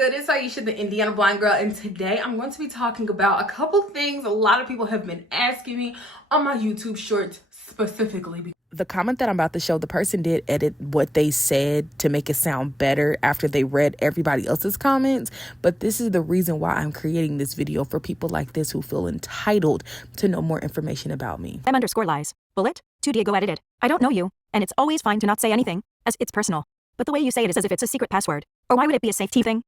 good? It's Aisha, the Indiana Blind Girl, and today I'm going to be talking about a couple things a lot of people have been asking me on my YouTube shorts specifically. The comment that I'm about to show, the person did edit what they said to make it sound better after they read everybody else's comments, but this is the reason why I'm creating this video for people like this who feel entitled to know more information about me. M_lies. Bullet, to Diego edited. I don't know you, and it's always fine to not say anything, as it's personal. But the way you say it is as if it's a secret password. Or why would it be a safety thing?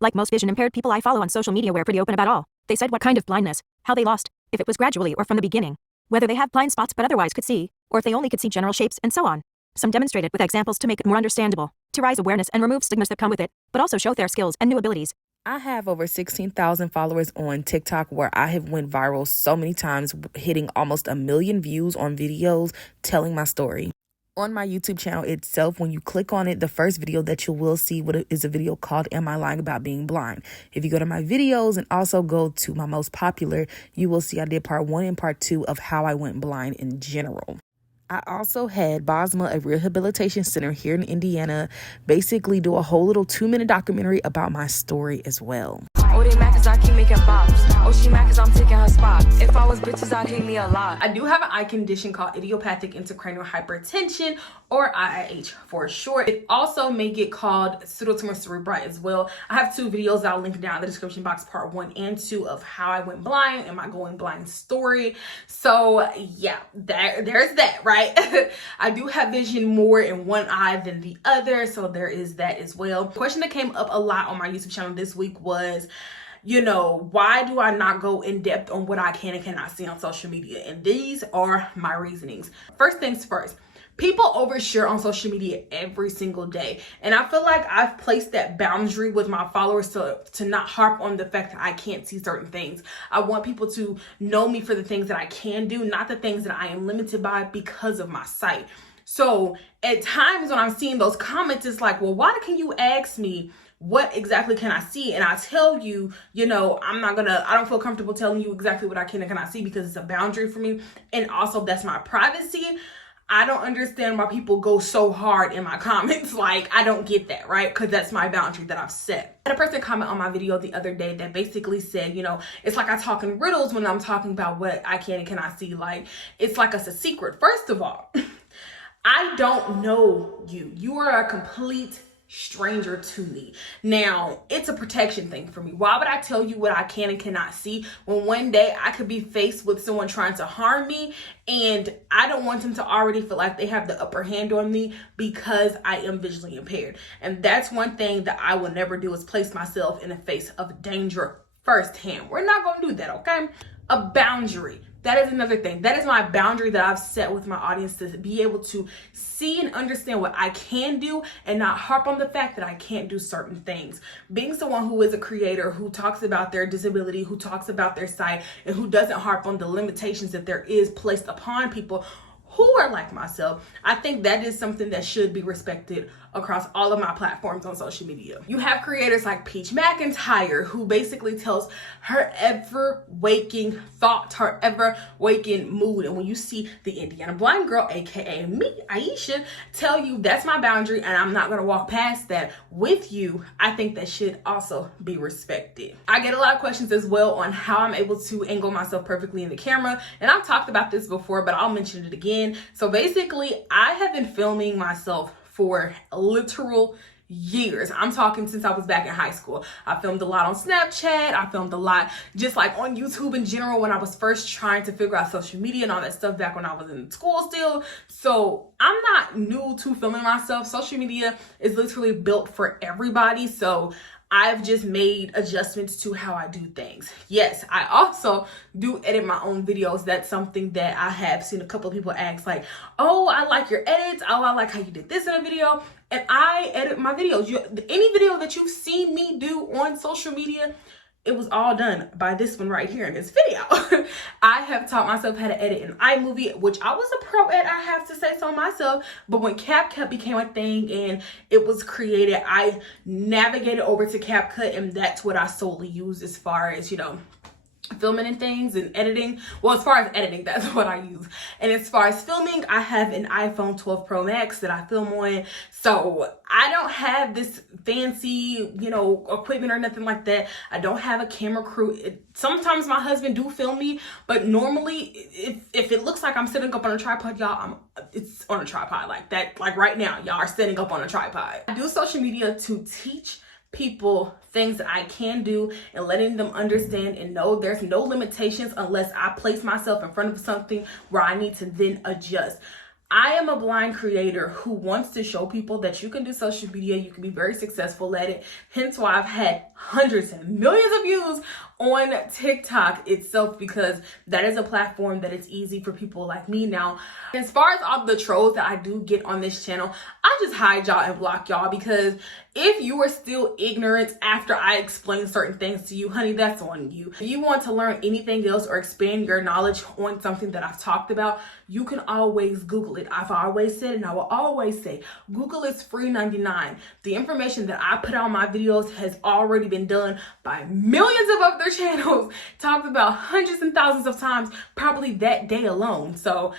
Like most vision impaired people I follow on social media, we're pretty open about all. They said what kind of blindness, how they lost, if it was gradually or from the beginning, whether they have blind spots but otherwise could see, or if they only could see general shapes, and so on. Some demonstrated with examples to make it more understandable, to raise awareness and remove stigmas that come with it, but also show their skills and new abilities. I have over 16,000 followers on TikTok, where I have went viral so many times, hitting almost 1 million views on videos telling my story. On my YouTube channel itself, when you click on it, the first video that you will see is a video called Am I Lying About Being Blind? If you go to my videos and also go to my most popular, you will see I did part 1 and part 2 of how I went blind in general. I also had Bosma, a rehabilitation center here in Indiana, basically do a whole little 2-minute documentary about my story as well. Oh, they mad cause I keep making bops. Oh, she mad cause I'm taking her spot. If I was bitches, I'd hate me a lot. I do have an eye condition called idiopathic intracranial hypertension, or IIH for short. It also may get called pseudotumor cerebri as well. I have 2 videos I'll link down in the description box, part 1 and 2 of how I went blind and my going blind story. So yeah, there's that, right? I do have vision more in one eye than the other, so there is that as well. The question that came up a lot on my YouTube channel this week was, you know, why do I not go in depth on what I can and cannot see on social media? And these are my reasonings. First things first. People overshare on social media every single day. And I feel like I've placed that boundary with my followers to not harp on the fact that I can't see certain things. I want people to know me for the things that I can do, not the things that I am limited by because of my sight. So at times when I'm seeing those comments, it's like, well, why can you ask me what exactly can I see? And I tell you, you know, I don't feel comfortable telling you exactly what I can and cannot see because it's a boundary for me. And also that's my privacy. I don't understand why people go so hard in my comments. Like, I don't get that, right? Because that's my boundary that I've set. I had a person comment on my video the other day that basically said, you know, it's like I talk in riddles when I'm talking about what I can and cannot see. Like, it's like it's a secret. First of all, I don't know you. You are a complete stranger to me. Now, it's a protection thing for me. Why would I tell you what I can and cannot see when one day I could be faced with someone trying to harm me, and I don't want them to already feel like they have the upper hand on me because I am visually impaired. And that's one thing that I will never do, is place myself in the face of danger firsthand. We're not going to do that, okay? A boundary. That is another thing. That is my boundary that I've set with my audience, to be able to see and understand what I can do and not harp on the fact that I can't do certain things. Being someone who is a creator, who talks about their disability, who talks about their sight, and who doesn't harp on the limitations that there is placed upon people who are like myself, I think that is something that should be respected across all of my platforms on social media. You have creators like Peach McIntyre, who basically tells her ever waking thought, her ever waking mood. And when you see the Indiana Blind Girl, aka me, Aisha, tell you that's my boundary and I'm not gonna walk past that with you, I think that should also be respected. I get a lot of questions as well on how I'm able to angle myself perfectly in the camera. And I've talked about this before, but I'll mention it again. So basically, I have been filming myself for literal years. I'm talking since I was back in high school. I filmed a lot on Snapchat. I filmed a lot just like on YouTube in general when I was first trying to figure out social media and all that stuff back when I was in school still. So I'm not new to filming myself. Social media is literally built for everybody. So I've just made adjustments to how I do things. Yes, I also do edit my own videos. That's something that I have seen a couple of people ask, like, oh, I like your edits. Oh, I like how you did this in a video. And I edit my videos. Any video that you've seen me do on social media, it was all done by this one right here in this video. I have taught myself how to edit in iMovie, which I was a pro at, I have to say so myself. But when CapCut became a thing and it was created, I navigated over to CapCut, and that's what I solely use as far as, you know, filming and things and editing. Well, as far as editing, that's what I use. And as far as filming, I have an iPhone 12 Pro Max that I film on. So I don't have this fancy, you know, equipment or nothing like that. I don't have a camera crew. Sometimes my husband do film me, but normally if it looks like I'm sitting up on a tripod, y'all, it's on a tripod like that. Like right now, y'all are sitting up on a tripod. I do social media to teach people things that I can do and letting them understand and know there's no limitations unless I place myself in front of something where I need to then adjust. I am a blind creator who wants to show people that you can do social media, you can be very successful at it. Hence why I've had hundreds and millions of views on TikTok itself, because that is a platform that it's easy for people like me. Now, as far as all the trolls that I do get on this channel, I just hide y'all and block y'all, because if you are still ignorant after I explain certain things to you, honey, that's on you. If you want to learn anything else or expand your knowledge on something that I've talked about, you can always Google it. I've always said, and I will always say, Google is free 99. The information that I put out on my videos has already been done by millions of other channels, talked about hundreds and thousands of times, probably that day alone. So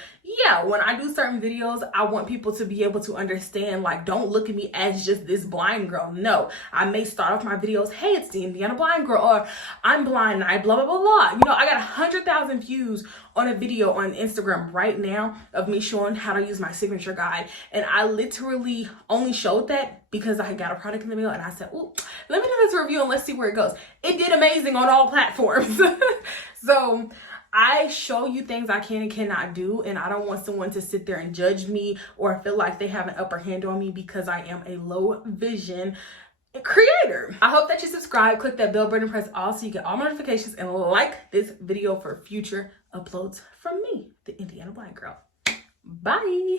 yeah, when I do certain videos, I want people to be able to understand, like, don't look at me as just this blind girl. No, I may start off my videos, hey, it's the Indiana blind girl, or I'm blind and I blah, blah, blah, blah. You know, I got 100,000 views on a video on Instagram right now of me showing how to use my signature guide. And I literally only showed that because I got a product in the mail and I said, oh, let me do this review and let's see where it goes. It did amazing on all platforms. So I show you things I can and cannot do, and I don't want someone to sit there and judge me or feel like they have an upper hand on me because I am a low vision creator. I hope that you subscribe, click that bell button, press all so you get all notifications, and like this video for future uploads from me, the Indiana Blind Girl. Bye.